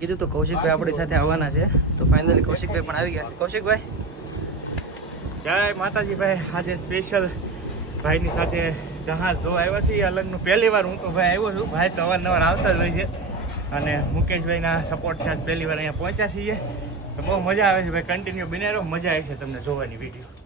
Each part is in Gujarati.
કીધું તો કૌશિકભાઈ આપણી સાથે આવવાના છે. તો ફાઇનલી કૌશિકભાઈ પણ આવી ગયા છે. કૌશિકભાઈ? જય માતાજીભાઈ. આજે સ્પેશિયલ ભાઈની સાથે જહાજ જોવા આવ્યા છીએ. અલગનું પહેલી વાર હું તો ભાઈ આવ્યો છું. ભાઈ તો અવારનવાર આવતા જ હોય છે. અને મુકેશભાઈના સપોર્ટથી આજ પહેલી વાર અહીંયા પહોંચ્યા છીએ. તો બહુ મજા આવે છે ભાઈ. કન્ટિન્યુ બને રહો મજા આવે છે તમને જોવાની વીડિયો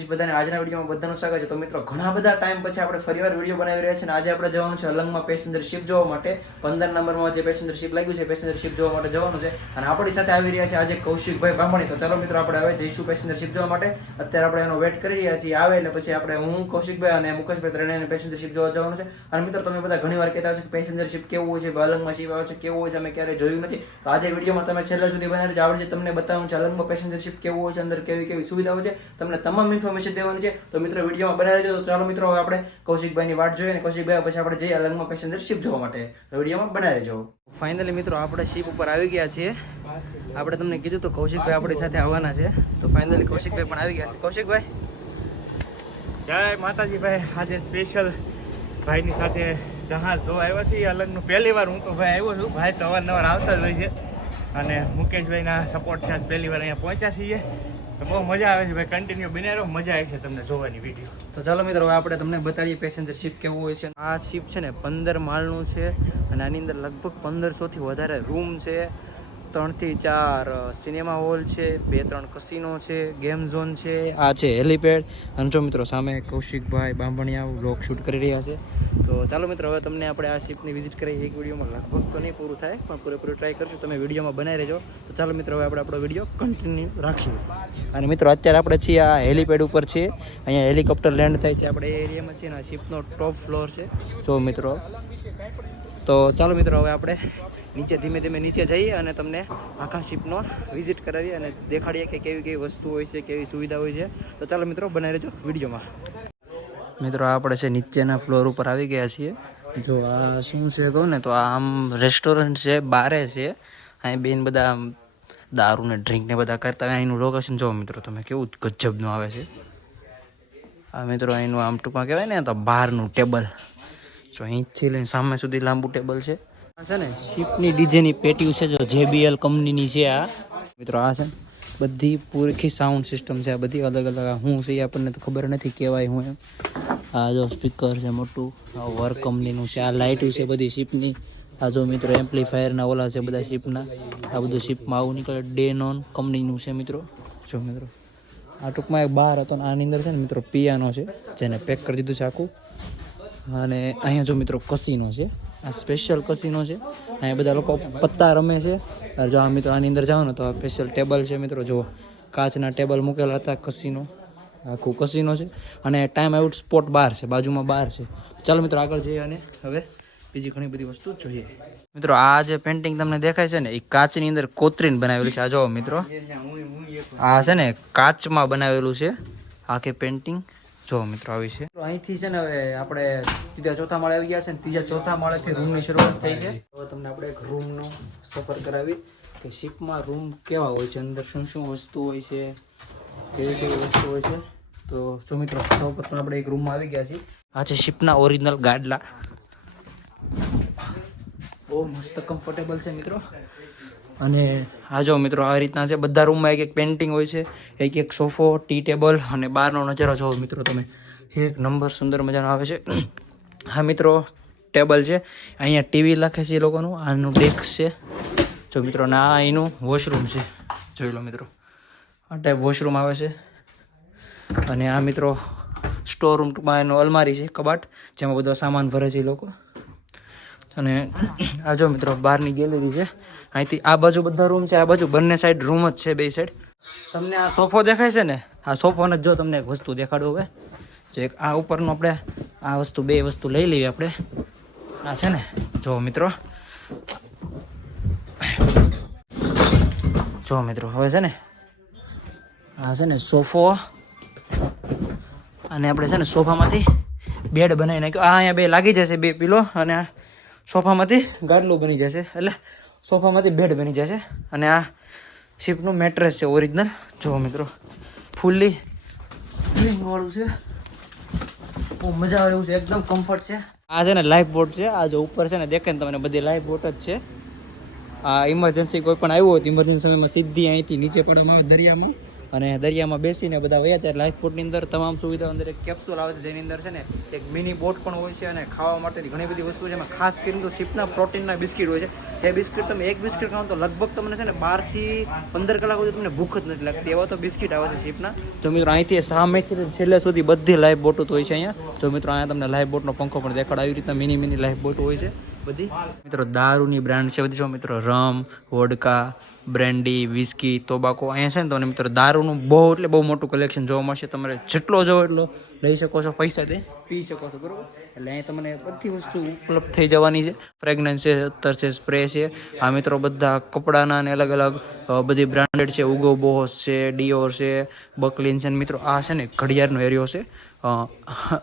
દ્વારકાધીશ બધાને આજના વિડીયોમાં બધાનું સ્વાગત છે. તો મિત્રો, ઘણા બધા ટાઈમ પછી આપણે ફરીવાર વીડિયો બનાવી રહ્યા છે અને આજે આપણે જવાનું છે અલંગમાં પેસેન્જર શિપ જોવા માટે. પંદર નંબરમાં જે પેસેન્જર શિપ લાગ્યું છે પેસેન્જર શિપ જોવા માટે જવાનું છે. અને આપણી સાથે આવી રહ્યા છે આજે કૌશિકભાઈ બ્રાહ્મણી. તો ચાલો મિત્રો, આપણે હવે જઈશું પેસેન્જર શિપ જોવા માટે. અત્યારે આપણે એનો વેટ કરી રહ્યા છીએ. આવે એટલે પછી આપણે હું, કૌશિકભાઈ અને મુકેશભાઈ ત્રણેયને પેસેન્જર શિપ જોવા જવાનું છે. અને મિત્રો, તમે બધા ઘણી વાર કહેતા હશો કે પેસેન્જર શિપ કેવું હોય છે અલંગમાં શિપ આવે છે, કેવું હોય છે, અમે ક્યારેય જોયું નથી. તો આજે વિડીયોમાં તમે છેલ્લા સુધી બનાવી આવડે છે તમને બતાવવાનું છે અલંગમાં પેસેન્જર શિપ કેવું હોય છે, અંદર કેવી કેવી સુવિધાઓ છે. તમને તમામ ઇન્ફોર્મેશન દેવાની છે. તો મિત્રો વિડીયોમાં બનાવી રહેજો તો ચાલો મિત્રો, હવે આપણે કૌશિકભાઈની વાટ જોઈએ અને કૌશિકભાઈ પછી આપણે જઈએ અલંગમાં પેસેન્જર શિપ જોવા માટે. તો વિડીયોમાં બનાવી રહેજો ફાઇનલી મિત્રો, આપણે શિપ ઉપર આવી ગયા છીએ. આપણે તમને કીધું તો કૌશિકભાઈ આપણી સાથે આવવાના છે. તો ફાઇનલી કૌશિકભાઈ પણ આવી ગયા છે. કૌશિકભાઈ? જય માતાજી ભાઈ આજે સ્પેશિયલ ભાઈની સાથે જહાજ જોવા આવ્યા છીએ. અલગનું પહેલી વાર હું તો ભાઈ આવ્યો છું. ભાઈ તો અવારનવાર આવતા જ હોય છે. અને મુકેશભાઈના સપોર્ટથી આજ પહેલી વાર અહીંયા પહોંચ્યા છીએ. બહુ મજા આવે છે ભાઈ કન્ટિન્યુ બને રહો મજા આવે છે તમને જોવાની વીડિયો તો ચાલો મિત્રો, હવે આપણે તમને બતાવીએ પેસેન્જર શિપ કેવું હોય છે. આ શિપ છે ને પંદર માળનું છે અને આની અંદર લગભગ પંદરસોથી વધારે રૂમ છે. ત્રણથી ચાર સિનેમા હોલ છે, બે, ત્રણ કસિનો છે ગેમ ઝોન છે, આ છે હેલીપેડ અને જો મિત્રો સામે કૌશિકભાઈ બાંભણિયા વ્લોગ શૂટ કરી રહ્યા છે. તો ચાલો મિત્રો, હવે તમને આપણે આ શિપની વિઝિટ કરીએ. એક વિડીયોમાં લગભગ તો નહીં પૂરું થાય, પણ પૂરેપૂરું ટ્રાય કરશું. તમે વિડીયોમાં બનાવી રહેજો. તો ચાલો મિત્રો, હવે આપણે આપણો વીડિયો કન્ટિન્યુ રાખીએ. અને મિત્રો, અત્યારે આપણે છીએ આ હેલીપેડ ઉપર છીએ. અહીંયા હેલિકોપ્ટર લેન્ડ થાય છે. આપણે એ એરિયામાં છીએ ને આ શિપનો ટોપ ફ્લોર છે. જો મિત્રો તો ચાલો મિત્રો, હવે આપણે નીચે ધીમે ધીમે નીચે જઈએ અને તમને આખા શિપનો વિઝિટ કરાવીએ અને દેખાડીએ કે કેવી કેવી વસ્તુ હોય છે, કેવી સુવિધા હોય છે. તો ચાલો મિત્રો, બનાવી રહેજો વિડીયોમાં. મિત્રો આપણે છે નીચેના ફ્લોર ઉપર આવી ગયા છીએ. જો આ શું છે કહું ને, તો આમ રેસ્ટોરન્ટ છે, બારે છે. અહીં બેન બધા દારૂ ને ડ્રિંક ને બધા કરતા હોય. અહીંનું લોકેશન જોવો મિત્રો, તમે કેવું ગજબનું આવે છે. આ મિત્રો, અહીંનું આમ ટૂંકમાં કહેવાય ને તો બહારનું ટેબલ જો અહીંથી લઈને સામે સુધી લાંબુ ટેબલ છે. છે ને, શિપની ડીજેની પેટીઓ છે, જો જેબીએલ કંપનીની છે આ. મિત્રો, આ છે બધી પૂરખી સાઉન્ડ સિસ્ટમ છે, આ બધી અલગ અલગ શું છે એ આપણને તો ખબર નથી કહેવાય હું એમ. આ જો સ્પીકર છે મોટું, આ વર્ક કંપનીનું છે, આ લાઇટું છે બધી શિપની. આ જો મિત્રો એમ્પ્લીફાયરના ઓલા છે બધા શિપના. આ બધું શિપમાં આવું નીકળે ડે નોન કંપનીનું છે મિત્રો. જો મિત્રો, આ ટૂંકમાં એક બાર હતો ને, આની અંદર છે ને મિત્રો, પિયાનો છે, જેને પેક કરી દીધું છે આખું. અને અહીંયા જો મિત્રો કસીનો છે, આ સ્પેશિયલ કસીનો છે. અહીંયા બધા લોકો પત્તા રમે છે. જો આ મિત્રો આની અંદર જાઓ ને તો આ સ્પેશિયલ ટેબલ છે મિત્રો, જુઓ. કાચના ટેબલ મૂકેલા હતા કસીનો. આખું કસીનો છે. અને ટાઈમ આઉટ સ્પોટ બાર છે, બાજુમાં બાર છે. ચાલો મિત્રો આગળ જઈએ અને હવે બીજી ઘણી બધી વસ્તુ જોઈએ. મિત્રો, આ જે પેન્ટિંગ તમને દેખાય છે ને, એ કાચની અંદર કોતરીને બનાવેલી છે. આ જો મિત્રો. આ છે ને કાચમાં બનાવેલું છે આખી પેન્ટિંગ જો મિત્રો, આવી છે. અહીંથી છે ને હવે આપણે ત્રીજા ચોથા માળે આવી ગયા છે ને ત્રીજા ચોથા માળેથી રૂમની શરૂઆત થઈ છે. હવે તમને આપણે એક રૂમનો સફર કરાવી કે શિપમાં રૂમ કેવા હોય છે? અંદર શું શું વસ્તુ હોય છે? કેવી કેવી વસ્તુ હોય છે? તો જો મિત્રો, સૌ પ્રથમ આપણે એક રૂમમાં આવી ગયા છીએ. આ છે શિપના ઓરિજિનલ ગાડલા. બહુ મસ્ત કમ્ફર્ટેબલ છે મિત્રો. અને આ જો મિત્રો આ રીતના છે, બધા રૂમમાં એક એક પેન્ટિંગ હોય છે, એક એક સોફો, ટી ટેબલ અને બહારનો નજારો જોવો મિત્રો તમે. એક નંબર સુંદર મજાનો આવે છે. હા મિત્રો, ટેબલ છે, અહીંયા ટીવી લખે છે એ લોકોનું, આનું ડેસ્ક છે. જો મિત્રો, ના આ એનું વોશરૂમ છે. જોઈ લો મિત્રો, આ ટાઈપ વોશરૂમ આવે છે. અને આ મિત્રો સ્ટોર રૂમ ટૂંકમાં એનો અલમારી છે, કબાટ, જેમાં બધો સામાન ભરે છે એ લોકો. અને આ જો મિત્રો, બહારની ગેલેરી છે. અહીંથી આ બાજુ બધા રૂમ છે, આ બાજુ બંને સાઈડ રૂમ જ છે, બે સાઈડ તમને આ સોફો દેખાય છે ને? આ સોફોને જ જો તમને એક વસ્તુ દેખાડું હવે. જો એક આ ઉપરનું આપણે આ વસ્તુ, બે વસ્તુ લઈ લઈએ આપણે. આ છે ને, જો મિત્રો. જો મિત્રો, હવે છે ને, આ છે ને સોફો. અને આપણે છે ને સોફામાંથી બેડ બનાવી નાખ્યો. આ અહીંયા બે લાગી જશે બે પીલો અને સોફામાંથી ગાડલું બની જશે. એટલે સોફામાંથી બેડ બની જશે અને આ શિપનું મેટ્રેસ છે ઓરિજિનલ. જુઓ મિત્રો, ફૂલ્લી વાળું છે. બહુ મજા આવે એવું છે. એકદમ કમ્ફર્ટ છે. આ છે ને લાઈફ બોટ છે. આ જો ઉપર છે ને દેખાય ને તમને બધી લાઈફ બોટ જ છે. આ ઇમરજન્સી કોઈ પણ આવ્યું હોય તો ઇમરજન્સી સમયમાં સીધી અહીંથી નીચે પડવામાં આવે, દરિયામાં. અને દરિયામાં બેસીને બધા વયા જાય. લાઈફ બોટની અંદર તમામ સુવિધાઓ અંદર એક કેપ્સ્યુલ આવે છે, જેની અંદર છે ને એક મિની બોટ પણ હોય છે અને ખાવા માટેની ઘણી બધી વસ્તુ છે. એમાં ખાસ કરીને તો શીપના પ્રોટીનના બિસ્કિટ હોય છે. એ બિસ્કિટ તમે એક બિસ્કિટ ખાવ તો લગભગ તમને છે ને બારથી પંદર કલાક સુધી તમને ભૂખ જ નથી લાગતી. એવા તો બિસ્કિટ આવે છે શીપના જો મિત્રો અહીંથી સામેથી છેલ્લે સુધી બધી લાઈફ બોટો હોય છે અહીંયા. જો મિત્રો અહીંયા તમને લાઈફ બોટનો પંખો પણ દેખાડ આવી રીતના મિની મિની લાઈફ બોટ હોય છે. બધી? મિત્રો, દારૂની બ્રાન્ડ છે બધી. જો મિત્રો રમ વોડકા બ્રેન્ડી વિસ્કી તોબાકો અહીંયા છે ને તમને મિત્રો, દારૂનું બહુ એટલે બહુ મોટું કલેક્શન જોવા મળશે. તમારે જેટલો જોવો એટલો લઈ શકો છો પૈસા તે. પી શકો છો, બરોબર? એટલે અહીં તમને બધી વસ્તુ ઉપલબ્ધ થઈ જવાની છે. ફ્રેગ્રન્સ છે, અત્તર છે સ્પ્રે છે. આ મિત્રો બધા કપડાના ને અલગ અલગ બધી બ્રાન્ડેડ છે. ઉગો બોસ છે ડિયોર છે બકલીન છે મિત્રો, આ છે ને ઘડિયાળનો એરિયો છે. અ,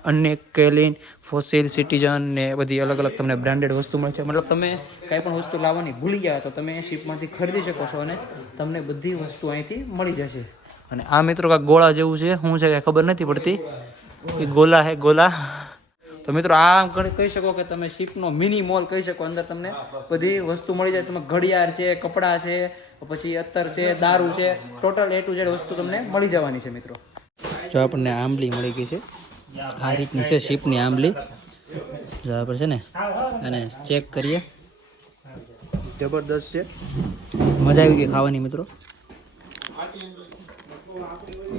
અનેક કેલિન ફોસિલ સિટીઝન ને બધી અલગ અલગ તમને બ્રાન્ડેડ વસ્તુ મળે છે. મતલબ તમે કાંઈ પણ વસ્તુ લાવવાની ભૂલી ગયા તો તમે શિપમાંથી ખરીદી શકો છો અને તમને બધી વસ્તુ અહીંથી મળી જશે. અને આ મિત્રો કાંઈક ગોળા જેવું છે શું છે કાંઈ ખબર નથી પડતી કે ગોલા હે ગોલા. તો મિત્રો આમ કહી શકો કે તમે શિપનો મિની મોલ કહી શકો અંદર તમને બધી વસ્તુ મળી જાય. તમે ઘડિયાળ છે કપડાં છે પછી અત્તર છે દારૂ છે ટોટલ એ ટુ ઝેડ વસ્તુ તમને મળી જવાની છે મિત્રો. જો આપણને આંબલી મળી ગઈ છે. આ રીતની છે શીપની આંબલી. જો આપણે છે ને અને ચેક કરીએ. જબરદસ્ત છે. મજા આવી ગઈ ખાવાની મિત્રો.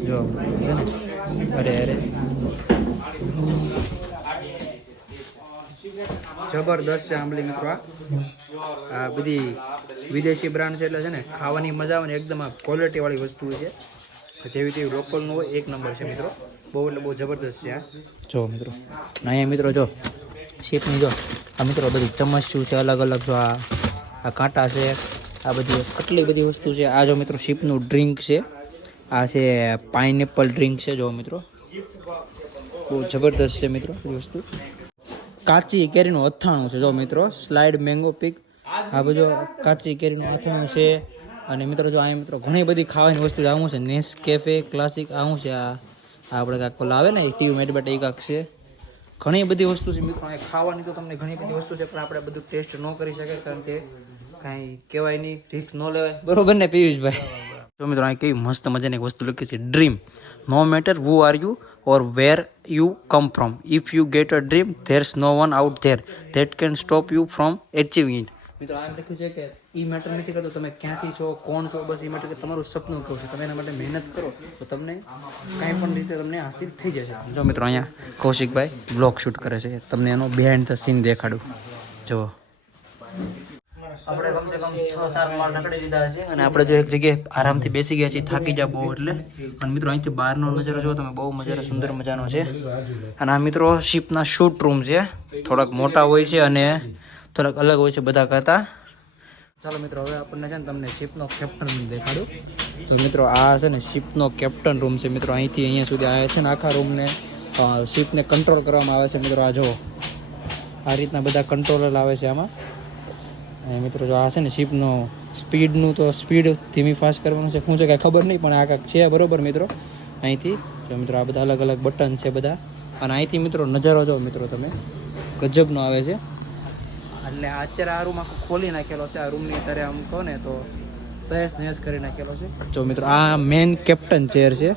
જો છે ને અરે અરે. જબરદસ્ત છે આંબલી મિત્રો આ આ બધી વિદેશી બ્રાન્ડ છે એટલે છે ને ખાવાની મજા આવે ને એકદમ આ ક્વોલિટી વાળી વસ્તુ છે. જેવી તેવી લોકલનું હોય, એક નંબર છે મિત્રો. બહુ એટલે બહુ જબરદસ્ત છે જો મિત્રો, અહીંયા મિત્રો જો, શીપની જો, આ મિત્રો બધી ચમચું છે અલગ અલગ જો આ આ કાંટા છે, આ બધી કેટલી બધી વસ્તુ છે. આ જો મિત્રો શીપનું ડ્રિંક છે, આ છે પાઇનેપલ ડ્રિંક છે, જો મિત્રો. બહુ જબરદસ્ત છે મિત્રો વસ્તુ. કાચી કેરીનું અથાણું છે, જો મિત્રો, સ્લાઇડ, મેંગો, પીક. આ બધો કાચી કેરીનું અથાણું છે. અને મિત્રો જો અહીંયા મિત્રો ઘણી બધી ખાવાની વસ્તુ આવું છે નેસ કેફે ક્લાસિક આવું છે, આ આપણે કાંઈક પેલા આવે ને ટીવી મેટ બેટ એ કાંક છે. ઘણી બધી વસ્તુ છે મિત્રો અહીંયા ખાવાની તો તમને ઘણી બધી વસ્તુ છે, પણ આપણે બધું ટેસ્ટ ન કરી શકીએ કારણ કે કાંઈ કહેવાય નહીં રિસ્ક ન લેવાય. બરોબર ને, પિયુષભાઈ? તો મિત્રો, અહીં કેવી મસ્ત મજાની એક વસ્તુ લખી છે dream no matter who are you or where you come from if you get a dream there's no one out there that can stop you from achieving it મિત્રો એમ લખ્યું છે કે એ મેટર નથી કરતો, તમે ક્યાંથી છો, કોણ છો, બસ એ માટે તમારું સપનું કહું છું. તમે એના માટે મહેનત કરો, તો તમને કાંઈ પણ રીતે તમને હાસિલ થઈ જશે. જો મિત્રો, અહીંયા કૌશિકભાઈ બ્લોગ શૂટ કરે છે. તમને એનો બિહાઇન્ડ ધ સીન દેખાડું. જુઓ. આપણે કમસે કમ છ, સાત માળ રખડી લીધા છે અને આપણે જો એક જગ્યાએ આરામથી બેસી ગયા છીએ, થાકી જા બહુ એટલે. અને મિત્રો, અહીંથી બહારનો નજારો જો તમે બહુ મજાનો, સુંદર મજાનો છે. અને આ મિત્રો, શિપના શૂટ રૂમ છે. થોડાક મોટા હોય છે અને થોડાક અલગ હોય છે બધા કરતા. ચાલો મિત્રો, હવે આપણને છે ને તમને શિપનો કેપ્ટન રૂમ દેખાડું. તો મિત્રો, આ છે ને શિપનો કેપ્ટન રૂમ છે. મિત્રો, અહીંથી અહીંયા સુધી આવે છે ને આખા રૂમને શિપને કંટ્રોલ કરવામાં આવે છે. મિત્રો, આ જો આ રીતના બધા કંટ્રોલર આવે છે આમાં. મિત્રો, જો આ છે ને શિપનો સ્પીડનું તો સ્પીડ ધીમી ફાસ્ટ કરવાનું છે. શું છે કાંઈ ખબર નહીં, પણ આ કાંઈક છે. બરોબર, મિત્રો? અહીંથી, જો મિત્રો, આ બધા અલગ અલગ બટન છે બધા. અને અહીંથી, મિત્રો, નજારો જો મિત્રો, તમે. ગજબનો આવે છે. એટલે અત્યારે આ રૂમ આખો ખોલી નાખેલો છે. આ રૂમની અત્યારે આમ કહો ને તો તહેસ નહેસ કરી નાખેલો છે. જો મિત્રો, આ મેન કેપ્ટન ચેર છે.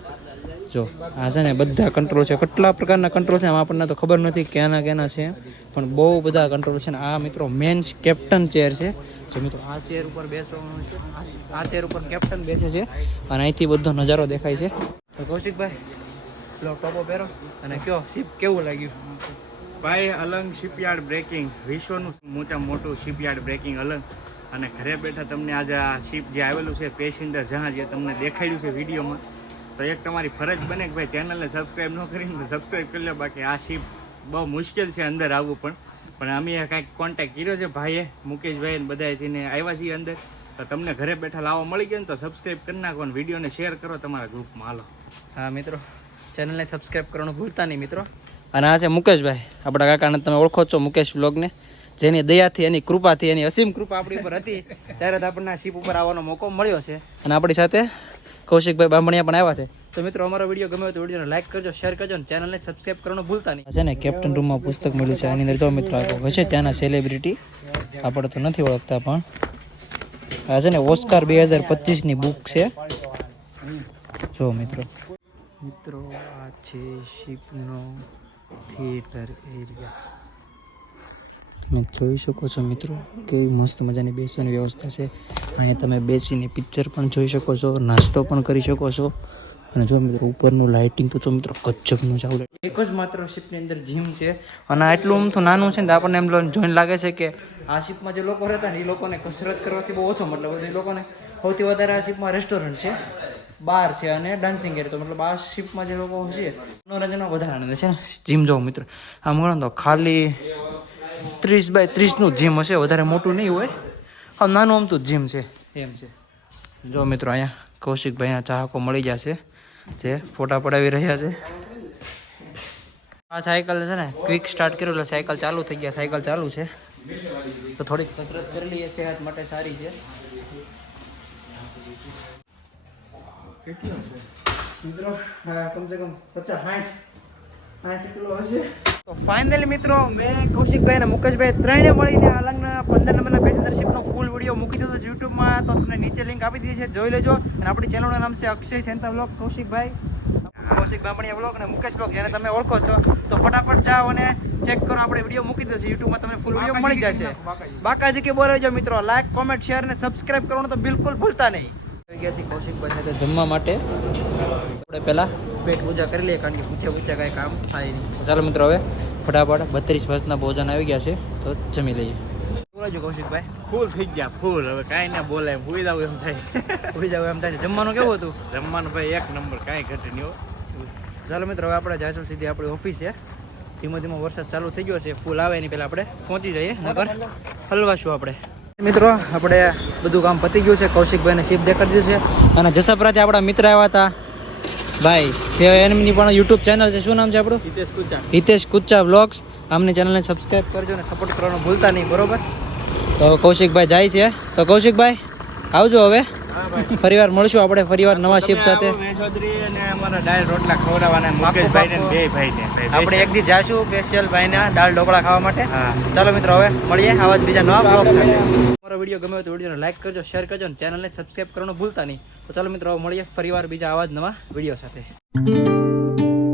જો, આ છે ને બધા કંટ્રોલ છે. કેટલા પ્રકારના કંટ્રોલ છે આપણને તો ખબર નથી ક્યાંના ક્યાંના છે, પણ બહુ બધા કંટ્રોલ છે ને આ મિત્રો મેન કેપ્ટન ચેર છે. જો મિત્રો, આ ચેર ઉપર બેસવાનું છે. આ- ચેર ઉપર કેપ્ટન બેસે છે અને અહીંથી બધો નજારો દેખાય છે. તો કૌશિકભાઈ, લો ટોપો પહેરો અને કયો? શીપ કેવું લાગ્યું? ભાઈ, અલંગ શિપયાર્ડ બ્રેકિંગ વિશ્વનું મોટા મોટું શિપયાર્ડ બ્રેકિંગ અલંગ. અને ઘરે બેઠા તમને આજે આ શિપ જે આવેલું છે પેસેન્જર જહાજ જે તમને દેખાડ્યું છે વિડીયોમાં. તો એક તમારી ફરજ બને કે ભાઈ ચેનલને સબસ્ક્રાઈબ ન કરીને તો સબસ્ક્રાઈબ કરી લો. બાકી આ શિપ બહુ મુશ્કેલ છે અંદર આવવું પણ. પણ અમે કાંઈક કોન્ટેક્ટ કર્યો છે ભાઈએ મુકેશભાઈ બધાથીને આવ્યા છીએ અંદર. તો તમને ઘરે બેઠા લાવો મળી ગયો ને તો સબસ્ક્રાઇબ કરી નાખો અને વિડીયોને શેર કરો તમારા ગ્રુપમાં હાલો. હા, મિત્રો. ચેનલને સબસ્ક્રાઈબ કરવાનું ભૂલતા નહીં, મિત્રો. અને આ છે મુકેશભાઈ. આપણા કાકાને તમે ઓળખો છો મુકેશ બ્લોગને જેની દયાથી, એની કૃપાથી, એની અસીમ કૃપા આપણી ઉપર હતી. ત્યારે જ આપણને શીપ ઉપર આવવાનો મોકો મળ્યો છે. અને આપણી સાથે કૌશિકભાઈ બામણિયા પણ આવ્યા છે. તો મિત્રો, અમારો વીડિયો ગમે તો વિડીયોને લાઈક કરજો, શેર કરજો અને ચેનલને સબસ્ક્રાઇબ કરવાનું ભૂલતા નહીં. છે ને કેપ્ટન રૂમમાં પુસ્તક મળ્યું છે. આની અંદર જો મિત્રો આ હશે, ત્યાંના સેલિબ્રિટી આપણે તો નથી ઓળખતા પણ. આ છે ને ઓસ્કાર બે હજાર પચીસની બુક છે. જો મિત્રો. મિત્રો, આ છે શિપનો થિયેટર એરિયા. તમે જોઈ શકો છો મિત્રો, કેવી મસ્ત મજાની બેસવાની વ્યવસ્થા છે. અહીંયા તમે બેસીને પિક્ચર પણ જોઈ શકો છો, નાસ્તો પણ કરી શકો છો. અને જો મિત્રો, ઉપરનું લાઇટિંગ તો જો મિત્રો ગજબનું જ આવડે. એક જ માત્ર શિપની અંદર જીમ છે. અને આટલું આમ તો નાનું છે ને આપણને એમ જોઈને લાગે છે કે આ શિપમાં જે લોકો રહેતા ને એ લોકોને કસરત કરવાથી બહુ ઓછો મતલબ એ લોકોને સૌથી વધારે આ શિપમાં રેસ્ટોરન્ટ છે. બાર છે અને ડાન્સિંગ એરિયા તો મતલબ આ શિપમાં જે લોકો છે મનોરંજન વધારે આનંદ છે ને? જીમ જોવો મિત્રો. આમ ગણો તો ખાલી ત્રીસ બાય ત્રીસનું જીમ હશે વધારે મોટું નહીં હોય. હા નાનું અમતું જીમ છે. એમ છે. જો મિત્રો અહીંયા કૌશિકભાઈના ચાહકો મળી જશે જે ફોટા પડાવી રહ્યા છે. આ સાયકલ છે ને ક્વિક સ્ટાર્ટ કર્યું એટલે સાયકલ ચાલુ થઈ ગયા સાયકલ ચાલુ છે. તો થોડીક કસરત કરી લઈએ સેહત માટે સારી છે. મિત્રો કમસે કમ પચાસ સાઠ. સાઠ કિલો હશે. તો ફાઇનલી મિત્રો મેં કૌશિકભાઈ અને મુકેશભાઈ ત્રણે મળીને અલંગના પંદર નંબરના પેસેન્જરશીપનો ફૂલ વીડિયો મૂકી દીધો છે યુટ્યુબમાં તો તમને નીચે લિંક આપી દીધી છે જોઈ લેજો. અને આપણી ચેનલનું નામ છે અક્ષય સેન્તા બ્લોગ કૌશિકભાઈ. કૌશિક બામણીયા બ્લોગ અને મુકેશ બ્લોગ જેને તમે ઓળખો છો. તો ફટાફટ જાઓ અને ચેક કરો આપણે વીડિયો મૂકી દીધો છે. યુટ્યુબમાં તમને ફૂલ વીડિયો મળી જશે. બાકાજી? કે બોલાવજો મિત્રો. લાઈક કોમેન્ટ શેર અને સબસ્ક્રાઇબ કરવાનું તો બિલકુલ ભૂલતા નહીં. ગયા છીએ કૌશિકભાઈ સાથે જમવા માટે આપણે પહેલાં પેટ પૂજા કરી લઈએ કારણ કે પૂછ્યા પૂછ્યા કાંઈ કામ થાય નહીં. ચાલો મિત્રો હવે ફટાફટ બત્રીસ વર્ષના ભોજન આવી ગયા છે તો જમી લઈએ. બોલાજો કૌશિકભાઈ? ફૂલ થઈ ગયા ફૂલ. હવે કાંઈ ના બોલાય ભૂઈ જાવ એમ થાય. ઊભી જાવ એમ થાય જમવાનું કેવું હતું? જમવાનું ભાઈ એક નંબર કાંઈ ઘટે નહીં હો. ચાલો મિત્રો હવે આપણે જઈશું સીધી આપણી ઓફિસ છે. ધીમો ધીમો વરસાદ ચાલુ થઈ ગયો છે. ફૂલ આવે એની પહેલાં આપણે પહોંચી જઈએ નગર હલવાશું આપણે. મિત્રો આપણે બધું કામ પતી ગયું છે. કૌશિકભાઈને શિપ દેખાડી દીધું છે. અને જસપરાથી આપણા મિત્ર આવ્યા હતા. ભાઈ તે એમની પણ યુટ્યુબ ચેનલ છે. શું નામ છે આપણું? હિતેશ કુચા હિતેશ કુચા બ્લોગ્સ આમની ચેનલને સબસ્ક્રાઇબ કરજો અને સપોર્ટ કરવાનું ભૂલતા નહીં બરોબર? તો કૌશિકભાઈ જાય છે. તો કૌશિકભાઈ આવજો હવે. ફરીવાર મળશું આપણે ફરીવાર નવા શિપ સાથે. ચૌધરી અને અમારા ડાયર રોટલા ખવડાવવાના મુકેશભાઈ ને બે ભાઈ ને આપણે એક દી જાશું સ્પેશિયલ ભાઈના દાળ ઢોકળા ખાવા માટે. ચાલો મિત્રો હવે મળીએ. આવા જ બીજા નવા બ્લોગ સાથે. અમારો વીડિયો ગમે તો વિડીયોને લાઈક કરજો શેર કરજો અને ચેનલને સબસ્ક્રાઈબ કરવાનું ભૂલતા નહીં. તો ચાલો મિત્રો હવે મળીએ ફરીવાર બીજા આવા જ નવા વીડિયો સાથે.